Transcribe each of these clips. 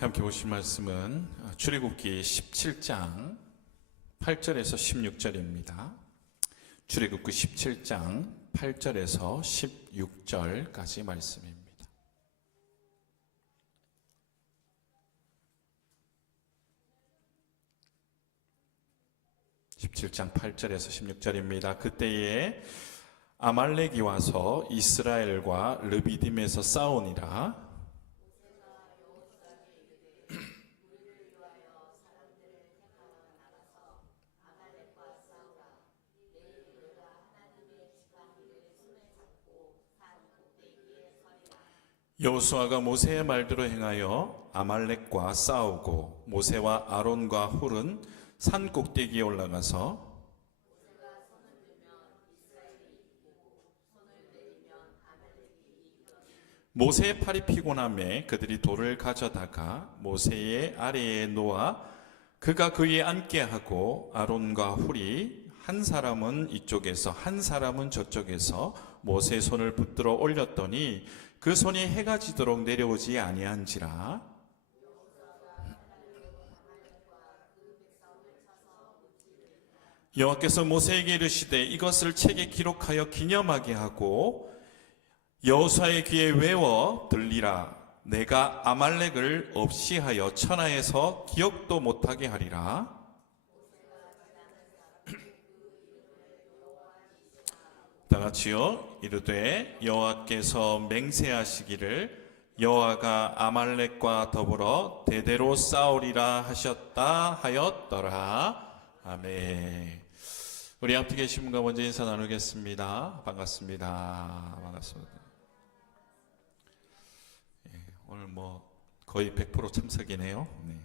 함께 보실 말씀은 출애굽기 17장 8절에서 16절입니다. 출애굽기 17장 8절에서 16절까지 말씀입니다. (17장 8절에서 16절입니다) 그때에 아말렉이 와서 이스라엘과 르비딤에서 싸우니라. 여호수아가 모세의 말대로 행하여 아말렉과 싸우고 모세와 아론과 훌은 산 꼭대기에 올라가서 모세의 팔이 피곤함에 그들이 돌을 가져다가 모세의 아래에 놓아 그가 그 위에 앉게 하고 아론과 훌이 한 사람은 이쪽에서 한 사람은 저쪽에서 모세의 손을 붙들어 올렸더니 그 손이 해가 지도록 내려오지 아니한지라. 여호와께서 모세에게 이르시되 이것을 책에 기록하여 기념하게 하고 여호수아의 귀에 외워 들리라. 내가 아말렉을 없이 하여 천하에서 기억도 못하게 하리라. 다같이요 이르되 여호와께서 맹세하시기를 여호와가 아말렉과 더불어 대대로 싸우리라 하셨다 하였더라. 아멘. 우리 앞에 계신 분과 먼저 인사 나누겠습니다. 반갑습니다. 반갑습니다. 오늘 거의 100% 참석이네요. 네.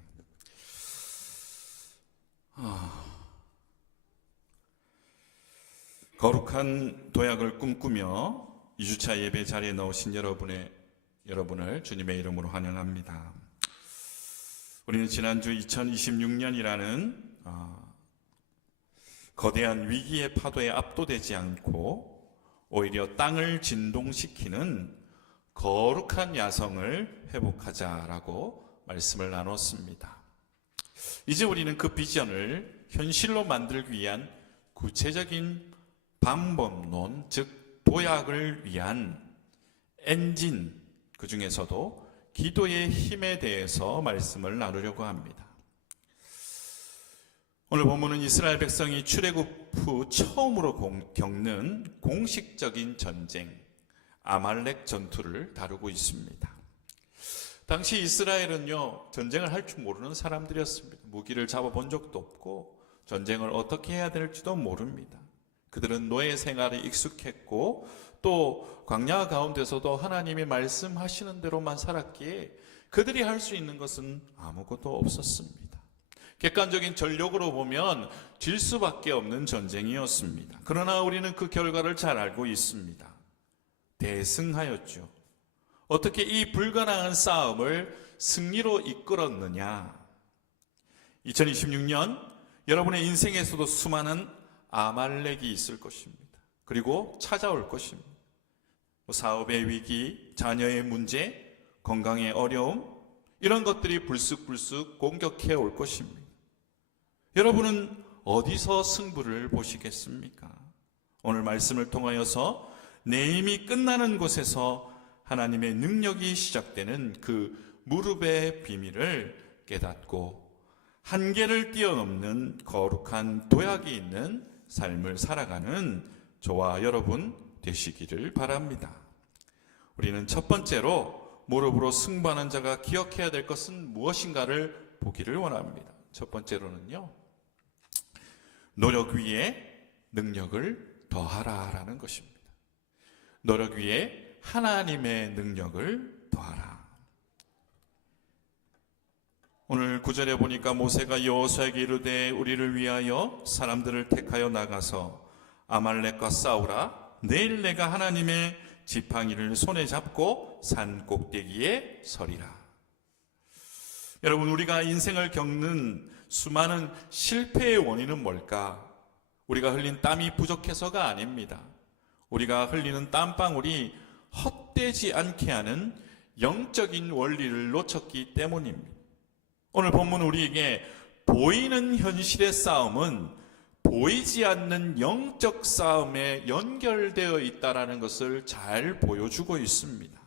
거룩한 도약을 꿈꾸며 2주차 예배 자리에 나오신 여러분을 주님의 이름으로 환영합니다. 우리는 지난주 2026년이라는 거대한 위기의 파도에 압도되지 않고 오히려 땅을 진동시키는 거룩한 야성을 회복하자라고 말씀을 나눴습니다. 이제 우리는 그 비전을 현실로 만들기 위한 구체적인 방법론, 즉 도약을 위한 엔진, 그 중에서도 기도의 힘에 대해서 말씀을 나누려고 합니다. 오늘 본문은 이스라엘 백성이 출애굽 후 처음으로 겪는 공식적인 전쟁, 아말렉 전투를 다루고 있습니다. 당시 이스라엘은요, 전쟁을 할 줄 모르는 사람들이었습니다. 무기를 잡아본 적도 없고 전쟁을 어떻게 해야 될지도 모릅니다. 그들은 노예 생활에 익숙했고 또 광야 가운데서도 하나님이 말씀하시는 대로만 살았기에 그들이 할 수 있는 것은 아무것도 없었습니다. 객관적인 전력으로 보면 질 수밖에 없는 전쟁이었습니다. 그러나 우리는 그 결과를 잘 알고 있습니다. 대승하였죠. 어떻게 이 불가능한 싸움을 승리로 이끌었느냐? 2026년 여러분의 인생에서도 수많은 아말렉이 있을 것입니다. 그리고 찾아올 것입니다. 사업의 위기, 자녀의 문제, 건강의 어려움, 이런 것들이 불쑥불쑥 공격해 올 것입니다. 여러분은 어디서 승부를 보시겠습니까? 오늘 말씀을 통하여서 내 힘이 끝나는 곳에서 하나님의 능력이 시작되는 그 무릎의 비밀을 깨닫고 한계를 뛰어넘는 거룩한 도약이 있는 삶을 살아가는 저와 여러분 되시기를 바랍니다. 우리는 첫 번째로 무릎으로 승부하는 자가 기억해야 될 것은 무엇인가를 보기를 원합니다. 첫 번째로는요, 노력 위에 능력을 더하라라는 것입니다. 노력 위에 하나님의 능력을 더하라. 오늘 9절에 보니까 모세가 여호수아에게 이르되 우리를 위하여 사람들을 택하여 나가서 아말렉과 싸우라. 내일 내가 하나님의 지팡이를 손에 잡고 산 꼭대기에 서리라. 여러분, 우리가 인생을 겪는 수많은 실패의 원인은 뭘까? 우리가 흘린 땀이 부족해서가 아닙니다. 우리가 흘리는 땀방울이 헛되지 않게 하는 영적인 원리를 놓쳤기 때문입니다. 오늘 본문은 우리에게 보이는 현실의 싸움은 보이지 않는 영적 싸움에 연결되어 있다는 것을 잘 보여주고 있습니다.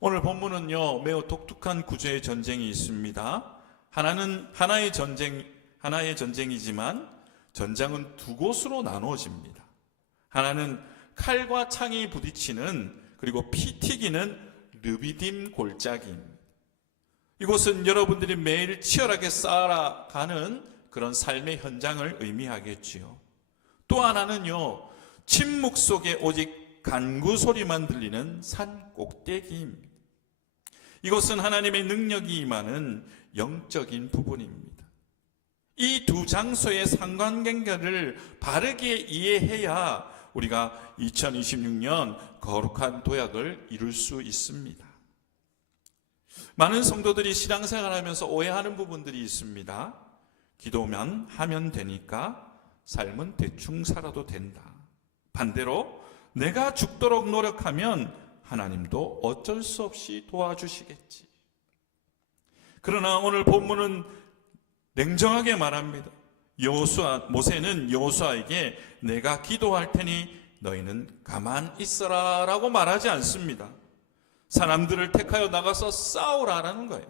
오늘 본문은요, 매우 독특한 구조의 전쟁이 있습니다. 하나의 전쟁이지만 전장은 두 곳으로 나누어집니다. 하나는 칼과 창이 부딪히는, 그리고 피 튀기는 르비딤 골짜기입니다. 이곳은 여러분들이 매일 치열하게 쌓아가는 그런 삶의 현장을 의미하겠지요. 또 하나는요, 침묵 속에 오직 간구 소리만 들리는 산 꼭대기입니다. 이것은 하나님의 능력이 임하는 영적인 부분입니다. 이 두 장소의 상관관계를 바르게 이해해야 우리가 2026년 거룩한 도약을 이룰 수 있습니다. 많은 성도들이 신앙생활하면서 오해하는 부분들이 있습니다. 기도만 하면 되니까 삶은 대충 살아도 된다. 반대로 내가 죽도록 노력하면 하나님도 어쩔 수 없이 도와주시겠지. 그러나 오늘 본문은 냉정하게 말합니다. 모세는 여호수아에게 내가 기도할 테니 너희는 가만 있어라 라고 말하지 않습니다. 사람들을 택하여 나가서 싸우라라는 거예요.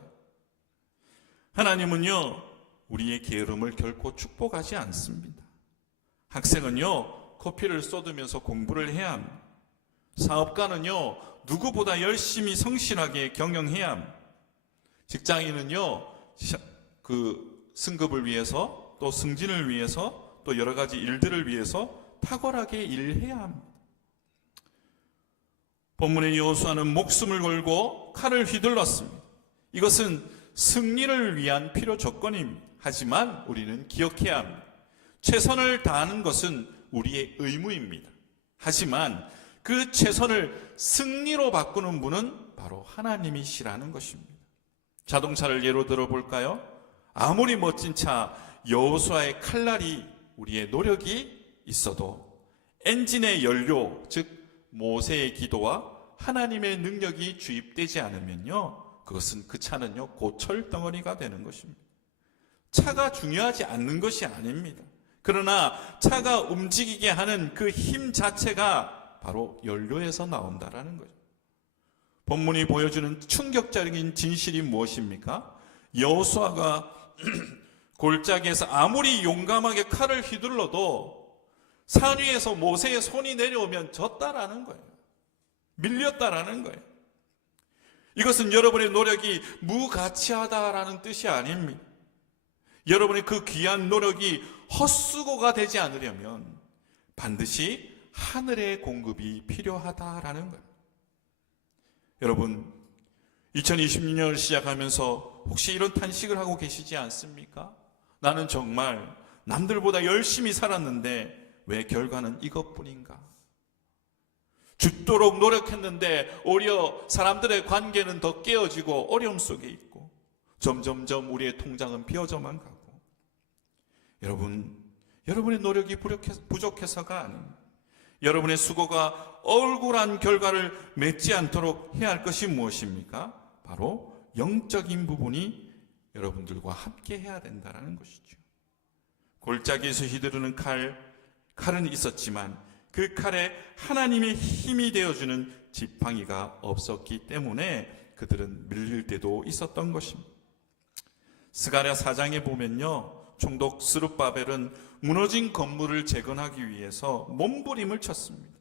하나님은요, 우리의 게으름을 결코 축복하지 않습니다. 학생은요, 커피를 쏟으면서 공부를 해야 합니다. 사업가는요, 누구보다 열심히 성실하게 경영해야 합니다. 직장인은요, 그 승급을 위해서, 또 승진을 위해서, 또 여러 가지 일들을 위해서 탁월하게 일해야 합니다. 본문의 여호수아는 목숨을 걸고 칼을 휘둘렀습니다. 이것은 승리를 위한 필요 조건입니다. 하지만 우리는 기억해야 합니다. 최선을 다하는 것은 우리의 의무입니다. 하지만 그 최선을 승리로 바꾸는 분은 바로 하나님이시라는 것입니다. 자동차를 예로 들어볼까요? 아무리 멋진 차 여호수아의 칼날이, 우리의 노력이 있어도 엔진의 연료, 즉 모세의 기도와 하나님의 능력이 주입되지 않으면요, 그 차는요 고철 덩어리가 되는 것입니다. 차가 중요하지 않는 것이 아닙니다. 그러나 차가 움직이게 하는 그 힘 자체가 바로 연료에서 나온다라는 거죠. 본문이 보여주는 충격적인 진실이 무엇입니까? 여호수아가 골짜기에서 아무리 용감하게 칼을 휘둘러도 산 위에서 모세의 손이 내려오면 졌다라는 거예요. 밀렸다라는 거예요. 이것은 여러분의 노력이 무가치하다라는 뜻이 아닙니다. 여러분의 그 귀한 노력이 헛수고가 되지 않으려면 반드시 하늘의 공급이 필요하다라는 거예요. 여러분, 2026년을 시작하면서 혹시 이런 탄식을 하고 계시지 않습니까? 나는 정말 남들보다 열심히 살았는데 왜 결과는 이것뿐인가? 죽도록 노력했는데 오히려 사람들의 관계는 더 깨어지고 어려움 속에 있고 점점점 우리의 통장은 비어져만 가고. 여러분의 노력이 부족해서가 아닙니다. 여러분의 수고가 억울한 결과를 맺지 않도록 해야 할 것이 무엇입니까? 바로 영적인 부분이 여러분들과 함께 해야 된다는 것이죠. 골짜기에서 휘두르는 칼은 있었지만 그 칼에 하나님의 힘이 되어주는 지팡이가 없었기 때문에 그들은 밀릴 때도 있었던 것입니다. 스가랴 4장에 보면요, 총독 스룹바벨은 무너진 건물을 재건하기 위해서 몸부림을 쳤습니다.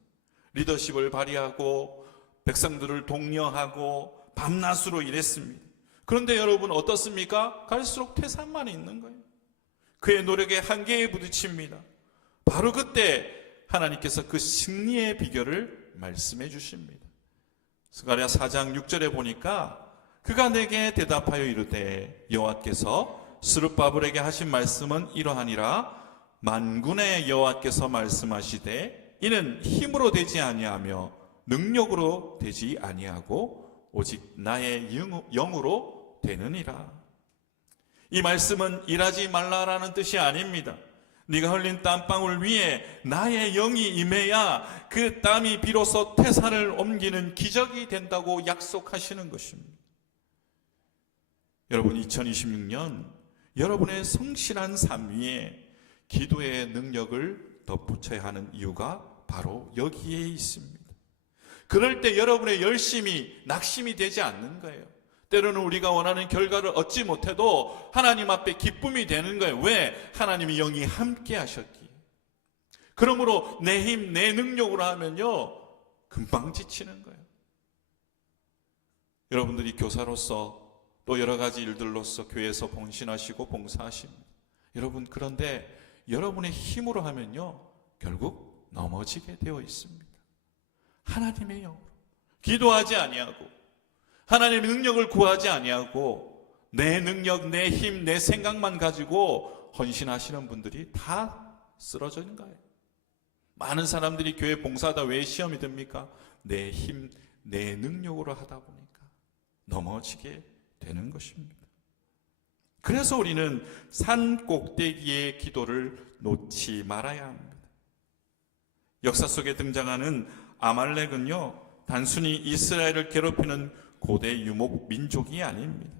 리더십을 발휘하고 백성들을 독려하고 밤낮으로 일했습니다. 그런데 여러분 어떻습니까? 갈수록 태산만 있는 거예요. 그의 노력에 한계에 부딪힙니다. 바로 그때 하나님께서 그 승리의 비결을 말씀해 주십니다. 스가랴 4장 6절에 보니까 그가 내게 대답하여 이르되 여호와께서 스룹바벨에게 하신 말씀은 이러하니라. 만군의 여호와께서 말씀하시되 이는 힘으로 되지 아니하며 능력으로 되지 아니하고 오직 나의 영으로 되느니라. 이 말씀은 일하지 말라라는 뜻이 아닙니다. 네가 흘린 땀방울 위에 나의 영이 임해야 그 땀이 비로소 태산을 옮기는 기적이 된다고 약속하시는 것입니다. 여러분, 2026년 여러분의 성실한 삶 위에 기도의 능력을 덧붙여야 하는 이유가 바로 여기에 있습니다. 그럴 때 여러분의 열심이 낙심이 되지 않는 거예요. 때로는 우리가 원하는 결과를 얻지 못해도 하나님 앞에 기쁨이 되는 거예요. 왜? 하나님이 영이 함께 하셨기에. 그러므로 내 힘, 내 능력으로 하면요, 금방 지치는 거예요. 여러분들이 교사로서 또 여러 가지 일들로서 교회에서 봉신하시고 봉사하십니다. 여러분, 그런데 여러분의 힘으로 하면요, 결국 넘어지게 되어 있습니다. 하나님의 영으로 기도하지 아니하고 하나님의 능력을 구하지 아니하고 내 능력, 내 힘, 내 생각만 가지고 헌신하시는 분들이 다 쓰러지는 거예요. 많은 사람들이 교회 봉사하다 왜 시험이 듭니까? 내 힘, 내 능력으로 하다 보니까 넘어지게 되는 것입니다. 그래서 우리는 산 꼭대기의 기도를 놓지 말아야 합니다. 역사 속에 등장하는 아말렉은요, 단순히 이스라엘을 괴롭히는 고대 유목 민족이 아닙니다.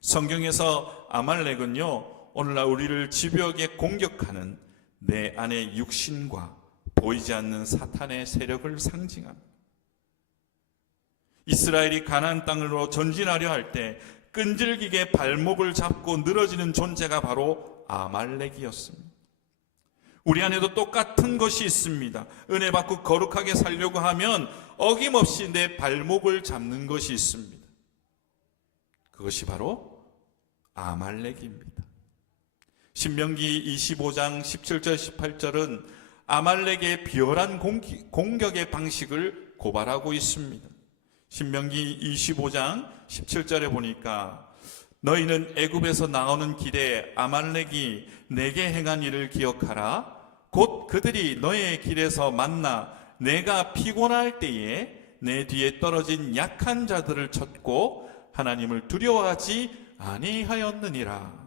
성경에서 아말렉은요, 오늘날 우리를 집요하게 공격하는 내 안의 육신과 보이지 않는 사탄의 세력을 상징합니다. 이스라엘이 가나안 땅으로 전진하려 할 때 끈질기게 발목을 잡고 늘어지는 존재가 바로 아말렉이었습니다. 우리 안에도 똑같은 것이 있습니다. 은혜 받고 거룩하게 살려고 하면 어김없이 내 발목을 잡는 것이 있습니다. 그것이 바로 아말렉입니다. 신명기 25장 17절 18절은 아말렉의 비열한 공격의 방식을 고발하고 있습니다. 신명기 25장 17절에 보니까 너희는 애굽에서 나오는 길에 아말렉이 내게 행한 일을 기억하라. 곧 그들이 너의 길에서 만나 내가 피곤할 때에 내 뒤에 떨어진 약한 자들을 쳤고 하나님을 두려워하지 아니하였느니라.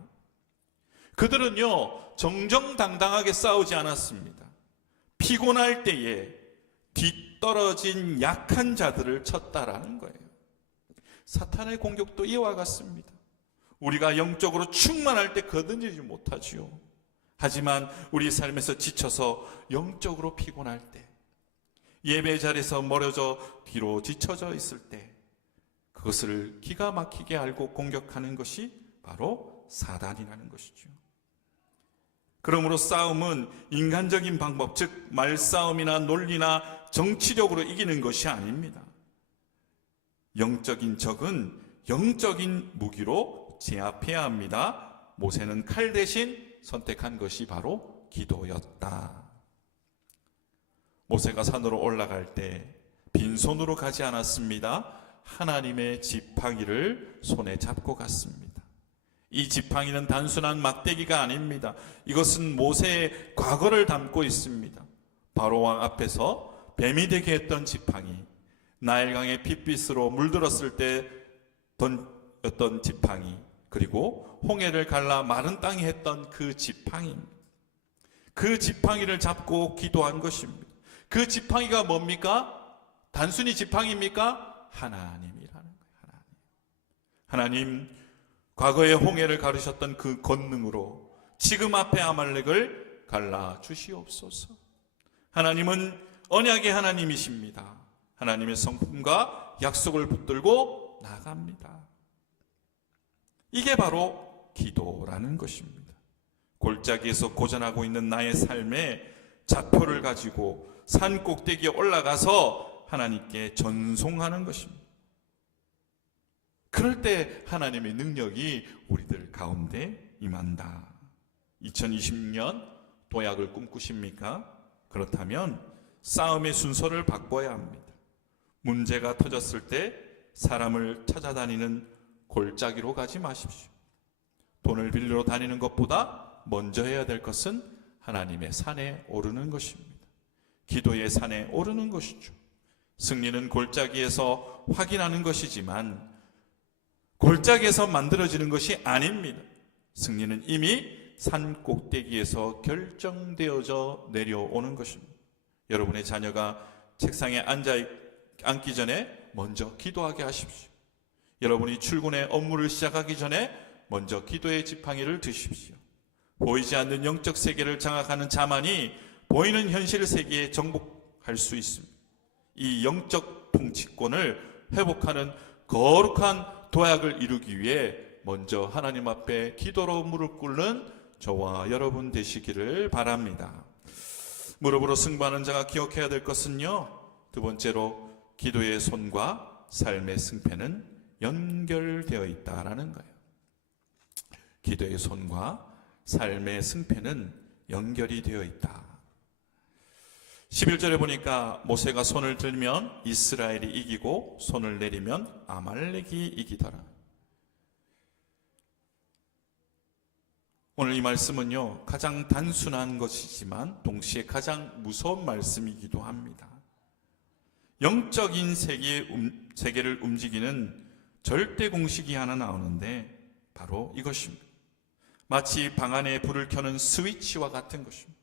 그들은요, 정정당당하게 싸우지 않았습니다. 피곤할 때에 뒤떨어진 약한 자들을 쳤다라는 거예요. 사탄의 공격도 이와 같습니다. 우리가 영적으로 충만할 때 거듭지지 못하지요. 하지만 우리 삶에서 지쳐서 영적으로 피곤할 때, 예배 자리에서 멀어져 뒤로 지쳐져 있을 때, 그것을 기가 막히게 알고 공격하는 것이 바로 사단이라는 것이죠. 그러므로 싸움은 인간적인 방법, 즉 말싸움이나 논리나 정치력으로 이기는 것이 아닙니다. 영적인 적은 영적인 무기로 제압해야 합니다. 모세는 칼 대신 선택한 것이 바로 기도였다. 모세가 산으로 올라갈 때 빈손으로 가지 않았습니다. 하나님의 지팡이를 손에 잡고 갔습니다. 이 지팡이는 단순한 막대기가 아닙니다. 이것은 모세의 과거를 담고 있습니다. 바로왕 앞에서 뱀이 되게 했던 지팡이, 나일강의 핏빛으로 물들었을 때 던졌던 지팡이, 그리고 홍해를 갈라 마른 땅에 했던 그 지팡이입니다. 그 지팡이를 잡고 기도한 것입니다. 그 지팡이가 뭡니까? 단순히 지팡이입니까? 하나님이라는 거예요. 하나님, 과거의 홍해를 가르셨던 그 권능으로 지금 앞에 아말렉을 갈라 주시옵소서. 하나님은 언약의 하나님이십니다. 하나님의 성품과 약속을 붙들고 나갑니다. 이게 바로 기도라는 것입니다. 골짜기에서 고전하고 있는 나의 삶의 좌표를 가지고 산 꼭대기에 올라가서 하나님께 전송하는 것입니다. 그럴 때 하나님의 능력이 우리들 가운데 임한다. 2020년 도약을 꿈꾸십니까? 그렇다면 싸움의 순서를 바꿔야 합니다. 문제가 터졌을 때 사람을 찾아다니는 골짜기로 가지 마십시오. 돈을 빌리러 다니는 것보다 먼저 해야 될 것은 하나님의 산에 오르는 것입니다. 기도의 산에 오르는 것이죠. 승리는 골짜기에서 확인하는 것이지만 골짜기에서 만들어지는 것이 아닙니다. 승리는 이미 산 꼭대기에서 결정되어져 내려오는 것입니다. 여러분의 자녀가 책상에 앉기 전에 먼저 기도하게 하십시오. 여러분이 출근의 업무를 시작하기 전에 먼저 기도의 지팡이를 드십시오. 보이지 않는 영적 세계를 장악하는 자만이 보이는 현실 세계에 정복할 수 있습니다. 이 영적 통치권을 회복하는 거룩한 도약을 이루기 위해 먼저 하나님 앞에 기도로 무릎 꿇는 저와 여러분 되시기를 바랍니다. 무릎으로 승부하는 자가 기억해야 될 것은요, 두 번째로 기도의 손과 삶의 승패는 연결되어 있다라는 거예요. 기도의 손과 삶의 승패는 연결이 되어 있다. 11절에 보니까 모세가 손을 들면 이스라엘이 이기고 손을 내리면 아말렉이 이기더라. 오늘 이 말씀은요, 가장 단순한 것이지만 동시에 가장 무서운 말씀이기도 합니다. 영적인 세계를 움직이는 절대 공식이 하나 나오는데 바로 이것입니다. 마치 방 안에 불을 켜는 스위치와 같은 것입니다.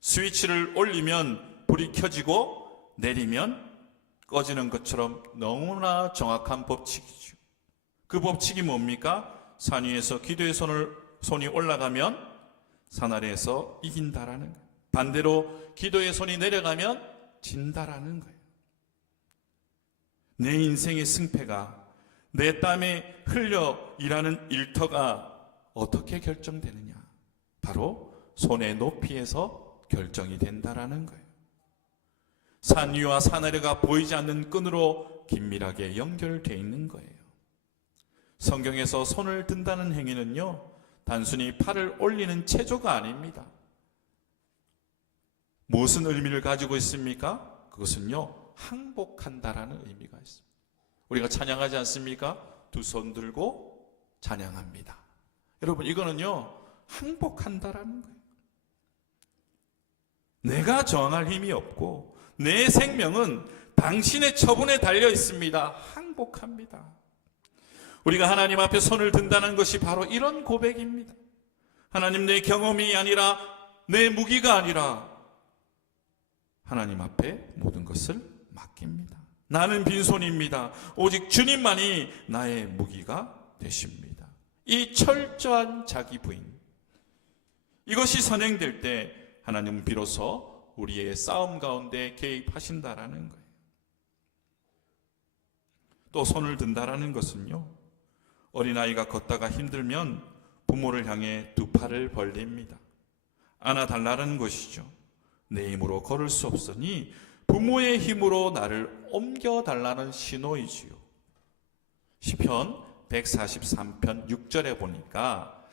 스위치를 올리면 불이 켜지고 내리면 꺼지는 것처럼 너무나 정확한 법칙이죠. 그 법칙이 뭡니까? 산 위에서 기도의 손이 올라가면 산 아래에서 이긴다라는 거예요. 반대로 기도의 손이 내려가면 진다라는 거예요. 내 인생의 승패가 내 땀에 흘려 일하는 일터가 어떻게 결정되느냐? 바로 손의 높이에서 결정이 된다라는 거예요. 산 위와 산 아래가 보이지 않는 끈으로 긴밀하게 연결되어 있는 거예요. 성경에서 손을 든다는 행위는요, 단순히 팔을 올리는 체조가 아닙니다. 무슨 의미를 가지고 있습니까? 그것은요, 항복한다라는 의미가 있습니다. 우리가 찬양하지 않습니까? 두 손 들고 찬양합니다. 여러분, 이거는요, 항복한다라는 거예요. 내가 저항할 힘이 없고 내 생명은 당신의 처분에 달려 있습니다. 항복합니다. 우리가 하나님 앞에 손을 든다는 것이 바로 이런 고백입니다. 하나님, 내 경험이 아니라 내 무기가 아니라 하나님 앞에 모든 것을 맡깁니다. 나는 빈손입니다. 오직 주님만이 나의 무기가 되십니다. 이 철저한 자기 부인, 이것이 선행될 때 하나님은 비로소 우리의 싸움 가운데 개입하신다라는 거예요. 또 손을 든다라는 것은요, 어린아이가 걷다가 힘들면 부모를 향해 두 팔을 벌립니다. 안아달라는 것이죠. 내 힘으로 걸을 수 없으니 부모의 힘으로 나를 옮겨달라는 신호이지요. 시편 143편 6절에 보니까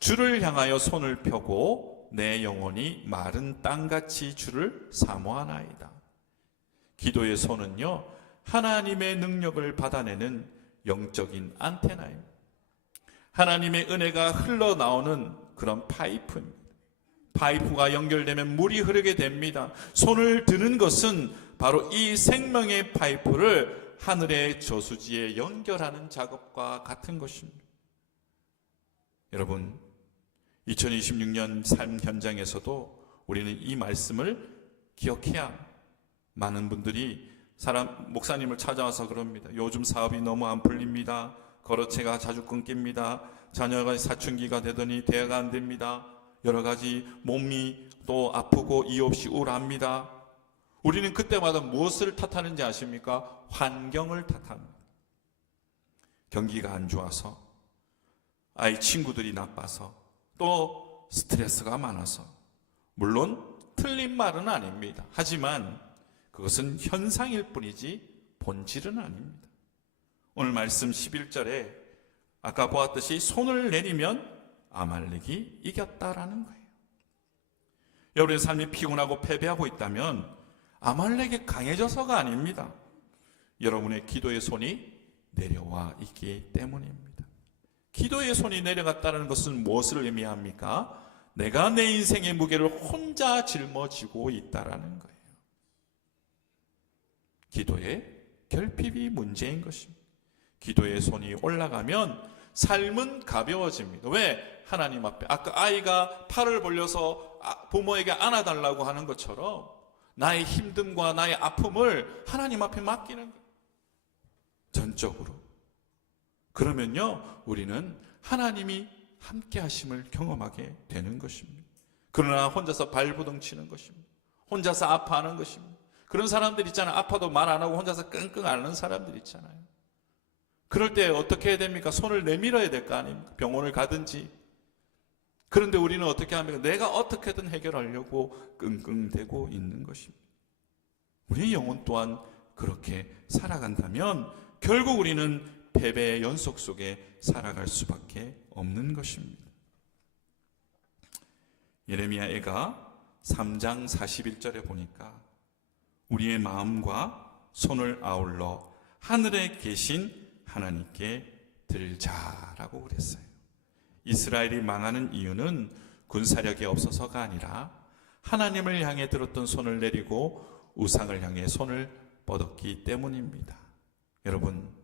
주를 향하여 손을 펴고 내 영혼이 마른 땅같이 주를 사모하나이다. 기도의 손은요, 하나님의 능력을 받아내는 영적인 안테나입니다. 하나님의 은혜가 흘러나오는 그런 파이프입니다. 파이프가 연결되면 물이 흐르게 됩니다. 손을 드는 것은 바로 이 생명의 파이프를 하늘의 저수지에 연결하는 작업과 같은 것입니다. 여러분, 2026년 삶 현장에서도 우리는 이 말씀을 기억해야, 많은 분들이 목사님을 찾아와서 그럽니다. 요즘 사업이 너무 안 풀립니다. 거래처가 자주 끊깁니다. 자녀가 사춘기가 되더니 대화가 안 됩니다. 여러 가지 몸이 또 아프고 이유 없이 우울합니다. 우리는 그때마다 무엇을 탓하는지 아십니까? 환경을 탓합니다. 경기가 안 좋아서, 아이 친구들이 나빠서, 또 스트레스가 많아서. 물론 틀린 말은 아닙니다. 하지만 그것은 현상일 뿐이지 본질은 아닙니다. 오늘 말씀 11절에 아까 보았듯이 손을 내리면 아말렉이 이겼다라는 거예요. 여러분의 삶이 피곤하고 패배하고 있다면 아말렉이 강해져서가 아닙니다. 여러분의 기도의 손이 내려와 있기 때문입니다. 기도의 손이 내려갔다는 것은 무엇을 의미합니까? 내가 내 인생의 무게를 혼자 짊어지고 있다라는 거예요. 기도의 결핍이 문제인 것입니다. 기도의 손이 올라가면 삶은 가벼워집니다. 왜? 하나님 앞에, 아까 아이가 팔을 벌려서 부모에게 안아달라고 하는 것처럼 나의 힘듦과 나의 아픔을 하나님 앞에 맡기는 거예요. 전적으로. 그러면요, 우리는 하나님이 함께 하심을 경험하게 되는 것입니다. 그러나 혼자서 발부둥 치는 것입니다. 혼자서 아파하는 것입니다. 그런 사람들 있잖아요. 아파도 말 안 하고 혼자서 끙끙 앓는 사람들 있잖아요. 그럴 때 어떻게 해야 됩니까? 손을 내밀어야 될 거 아닙니까? 병원을 가든지. 그런데 우리는 어떻게 합니까? 내가 어떻게든 해결하려고 끙끙대고 있는 것입니다. 우리의 영혼 또한 그렇게 살아간다면 결국 우리는 패배의 연속 속에 살아갈 수밖에 없는 것입니다. 예레미야가 3장 41절에 보니까 우리의 마음과 손을 아울러 하늘에 계신 하나님께 들자라고 그랬어요. 이스라엘이 망하는 이유는 군사력이 없어서가 아니라 하나님을 향해 들었던 손을 내리고 우상을 향해 손을 뻗었기 때문입니다. 여러분,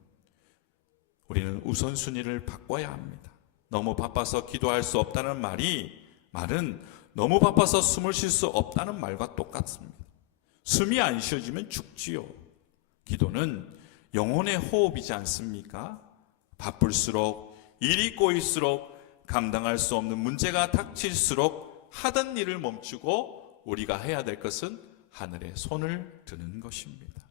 우리는 우선순위를 바꿔야 합니다. 너무 바빠서 기도할 수 없다는 말은 너무 바빠서 숨을 쉴 수 없다는 말과 똑같습니다. 숨이 안 쉬어지면 죽지요. 기도는 영혼의 호흡이지 않습니까? 바쁠수록, 일이 꼬일수록, 감당할 수 없는 문제가 닥칠수록 하던 일을 멈추고 우리가 해야 될 것은 하늘에 손을 드는 것입니다.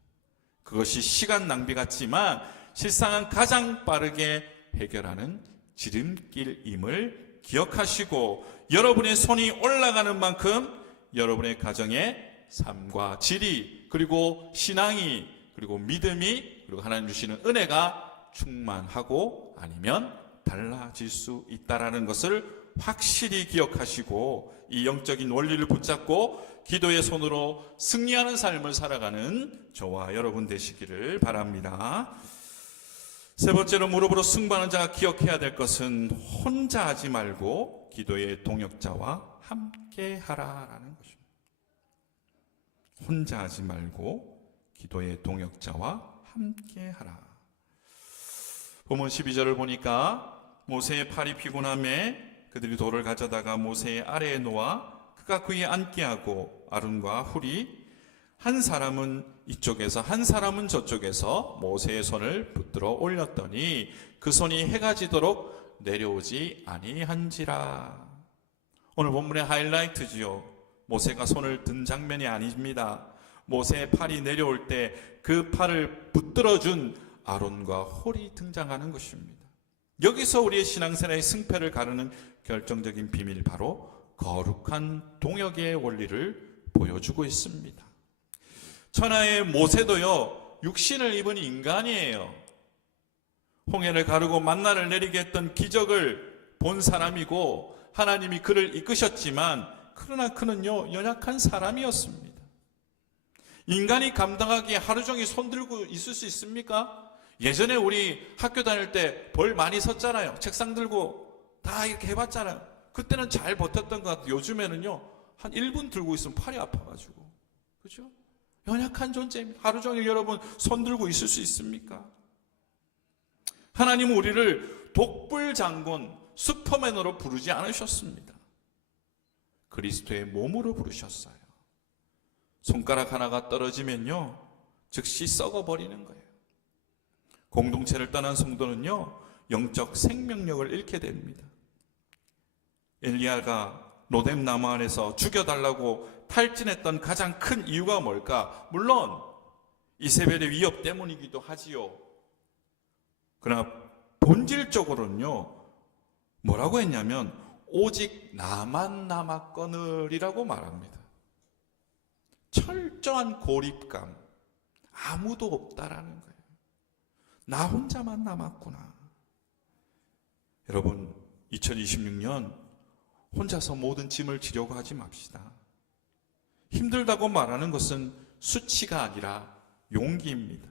그것이 시간 낭비 같지만 실상은 가장 빠르게 해결하는 지름길임을 기억하시고, 여러분의 손이 올라가는 만큼 여러분의 가정의 삶과 질이, 그리고 신앙이, 그리고 믿음이, 그리고 하나님 주시는 은혜가 충만하고 아니면 달라질 수 있다라는 것을 확실히 기억하시고, 이 영적인 원리를 붙잡고 기도의 손으로 승리하는 삶을 살아가는 저와 여러분 되시기를 바랍니다. 세 번째로, 무릎으로 승부하는 자가 기억해야 될 것은 혼자 하지 말고 기도의 동역자와 함께 하라라는 것입니다. 혼자 하지 말고 기도의 동역자와 함께 하라. 본문 12절을 보니까 모세의 팔이 피곤함에 그들이 돌을 가져다가 모세의 아래에 놓아 그가 그에 앉게 하고 아론과 훌이 한 사람은 이쪽에서 한 사람은 저쪽에서 모세의 손을 붙들어 올렸더니 그 손이 해가 지도록 내려오지 아니한지라. 오늘 본문의 하이라이트지요. 모세가 손을 든 장면이 아닙니다. 모세의 팔이 내려올 때 그 팔을 붙들어준 아론과 홀이 등장하는 것입니다. 여기서 우리의 신앙생활의 승패를 가르는 결정적인 비밀, 바로 거룩한 동역의 원리를 보여주고 있습니다. 천하의 모세도요, 육신을 입은 인간이에요. 홍해를 가르고 만나를 내리게 했던 기적을 본 사람이고 하나님이 그를 이끄셨지만, 그러나 그는요, 연약한 사람이었습니다. 인간이 감당하기에 하루 종일 손 들고 있을 수 있습니까? 예전에 우리 학교 다닐 때 벌 많이 섰잖아요. 책상 들고 다 이렇게 해봤잖아요. 그때는 잘 버텼던 것 같아요. 요즘에는요, 한 1분 들고 있으면 팔이 아파가지고. 그렇죠? 연약한 존재입니다. 하루 종일 여러분 손 들고 있을 수 있습니까? 하나님은 우리를 독불장군, 슈퍼맨으로 부르지 않으셨습니다. 그리스도의 몸으로 부르셨어요. 손가락 하나가 떨어지면요, 즉시 썩어버리는 거예요. 공동체를 떠난 성도는요, 영적 생명력을 잃게 됩니다. 엘리야가 로뎀 나무 안에서 죽여달라고 탈진했던 가장 큰 이유가 뭘까? 물론 이세벨의 위협 때문이기도 하지요. 그러나 본질적으로는요, 뭐라고 했냐면 오직 나만 남았거늘이라고 말합니다. 철저한 고립감, 아무도 없다라는 거예요. 나 혼자만 남았구나. 여러분, 2026년 혼자서 모든 짐을 지려고 하지 맙시다. 힘들다고 말하는 것은 수치가 아니라 용기입니다.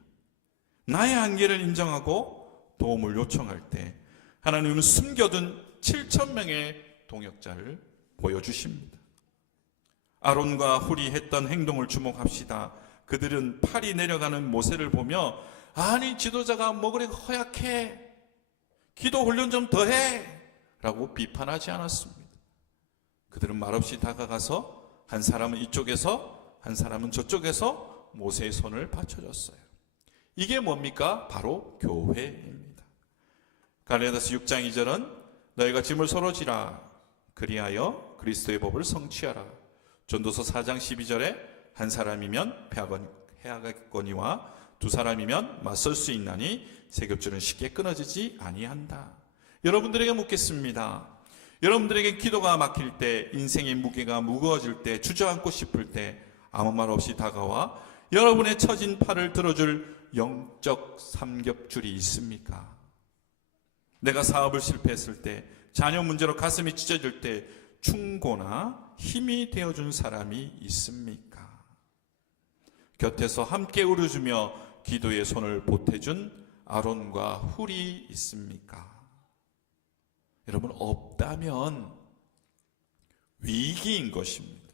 나의 한계를 인정하고 도움을 요청할 때 하나님은 숨겨둔 7,000명의 동역자를 보여주십니다. 아론과 훌이 했던 행동을 주목합시다. 그들은 팔이 내려가는 모세를 보며, 아니 지도자가 뭐 그래 허약해, 기도 훈련 좀 더 해 라고 비판하지 않았습니다. 그들은 말없이 다가가서 한 사람은 이쪽에서 한 사람은 저쪽에서 모세의 손을 받쳐줬어요. 이게 뭡니까? 바로 교회입니다. 갈라디아서 6장 2절은 너희가 짐을 서로 지라 그리하여 그리스도의 법을 성취하라. 전도서 4장 12절에 한 사람이면 패하겠거니와 두 사람이면 맞설 수 있나니 세 겹줄은 쉽게 끊어지지 아니한다. 여러분들에게 묻겠습니다. 여러분들에게 기도가 막힐 때, 인생의 무게가 무거워질 때, 주저앉고 싶을 때 아무 말 없이 다가와 여러분의 처진 팔을 들어줄 영적 삼겹줄이 있습니까? 내가 사업을 실패했을 때, 자녀 문제로 가슴이 찢어질 때 충고나 힘이 되어준 사람이 있습니까? 곁에서 함께 울어주며 기도의 손을 보태준 아론과 훌이 있습니까? 여러분, 없다면 위기인 것입니다.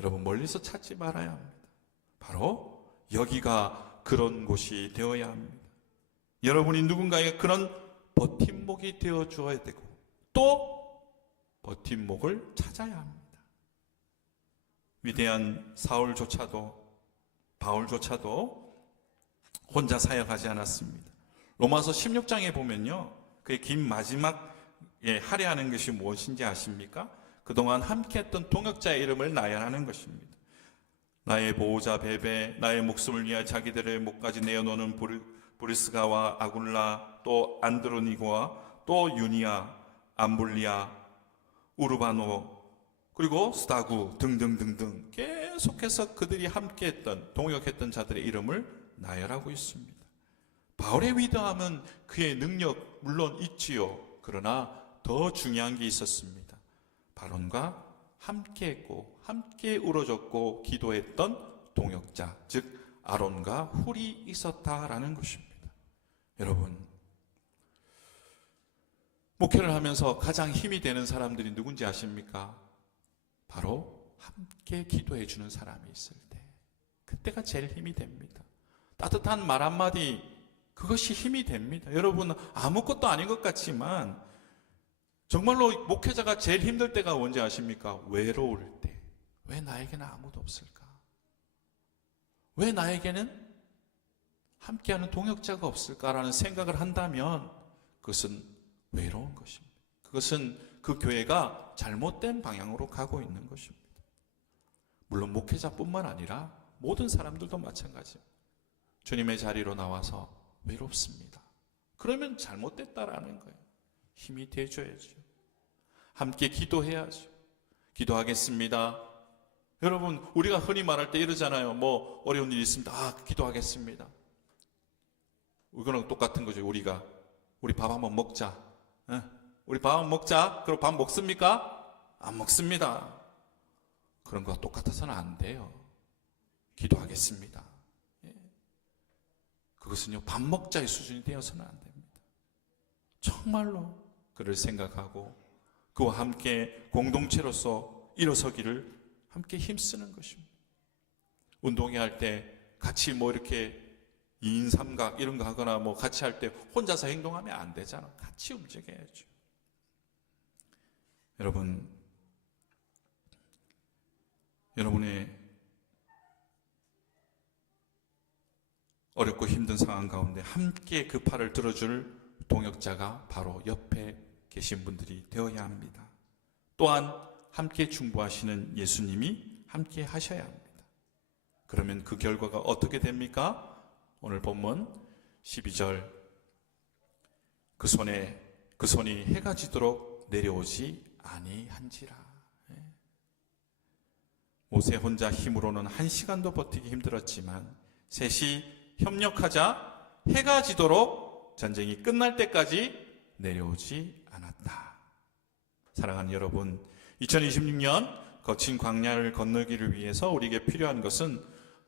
여러분, 멀리서 찾지 말아야 합니다. 바로 여기가 그런 곳이 되어야 합니다. 여러분이 누군가에게 그런 버팀목이 되어 주어야 되고 또 버팀목을 찾아야 합니다. 위대한 바울조차도 혼자 사역하지 않았습니다. 로마서 16장에 보면요, 그의 긴 마지막에 할애하는 것이 무엇인지 아십니까? 그동안 함께했던 동역자의 이름을 나열하는 것입니다. 나의 보호자 베베, 나의 목숨을 위하여 자기들의 목까지 내어놓는 브리스가와 아굴라, 또 안드로니고와 또 유니아, 암블리아, 우르바노, 그리고 스타구 등등등등 계속해서 그들이 함께했던 동역했던 자들의 이름을 나열하고 있습니다. 바울의 위대함은 그의 능력 물론 있지요. 그러나 더 중요한 게 있었습니다. 바론과 함께했고 함께 울어줬고 기도했던 동역자, 즉 아론과 훌이 있었다라는 것입니다. 여러분, 목회를 하면서 가장 힘이 되는 사람들이 누군지 아십니까? 바로 함께 기도해 주는 사람이 있을 때, 그때가 제일 힘이 됩니다. 따뜻한 말 한마디, 그것이 힘이 됩니다. 여러분, 아무것도 아닌 것 같지만 정말로 목회자가 제일 힘들 때가 뭔지 아십니까? 외로울 때. 왜 나에게는 아무도 없을까? 왜 나에게는 함께하는 동역자가 없을까라는 생각을 한다면 그것은 외로운 것입니다. 그것은 그 교회가 잘못된 방향으로 가고 있는 것입니다. 물론 목회자뿐만 아니라 모든 사람들도 마찬가지입니다. 주님의 자리로 나와서 외롭습니다. 그러면 잘못됐다라는 거예요. 힘이 돼줘야죠. 함께 기도해야죠. 기도하겠습니다. 여러분, 우리가 흔히 말할 때 이러잖아요. 뭐 어려운 일이 있습니다. 기도하겠습니다. 이거는 똑같은 거죠. 우리 밥 한번 먹자. 우리 밥 한번 먹자. 그럼 밥 먹습니까? 안 먹습니다. 그런 거와 똑같아서는 안 돼요. 기도하겠습니다. 그것은요, 밥 먹자의 수준이 되어서는 안 됩니다. 정말로 그를 생각하고 그와 함께 공동체로서 일어서기를 함께 힘쓰는 것입니다. 운동회 할 때 같이 뭐 이렇게 2인 삼각 이런 거 하거나 뭐 같이 할 때 혼자서 행동하면 안 되잖아. 같이 움직여야죠. 여러분의 어렵고 힘든 상황 가운데 함께 그 팔을 들어줄 동역자가 바로 옆에 계신 분들이 되어야 합니다. 또한 함께 중보하시는 예수님이 함께 하셔야 합니다. 그러면 그 결과가 어떻게 됩니까? 오늘 본문 12절, 그 손이 해가 지도록 내려오지 아니한지라. 모세 혼자 힘으로는 1시간도 버티기 힘들었지만 셋이 협력하자 해가 지도록 전쟁이 끝날 때까지 내려오지 않았다. 사랑하는 여러분, 2026년 거친 광야를 건너기를 위해서 우리에게 필요한 것은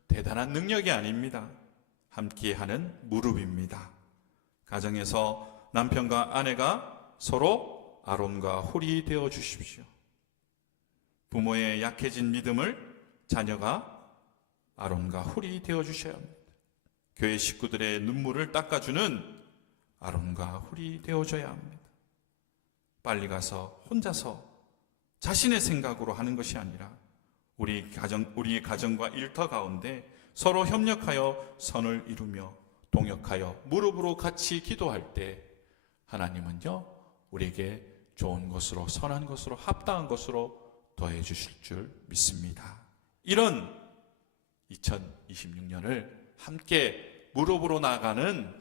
대단한 능력이 아닙니다. 함께하는 무릎입니다. 가정에서 남편과 아내가 서로 아론과 훌이 되어 주십시오. 부모의 약해진 믿음을 자녀가 아론과 훌이 되어 주셔야 합니다. 교회 식구들의 눈물을 닦아주는 아론과 훌이 되어줘야 합니다. 빨리 가서 혼자서 자신의 생각으로 하는 것이 아니라 우리의 가정과 일터 가운데 서로 협력하여 선을 이루며 동역하여 무릎으로 같이 기도할 때 하나님은요, 우리에게 좋은 것으로, 선한 것으로, 합당한 것으로 더해 주실 줄 믿습니다. 이런 2026년을 함께 무릎으로 나가는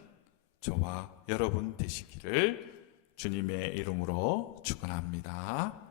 저와 여러분 되시기를 주님의 이름으로 축원합니다.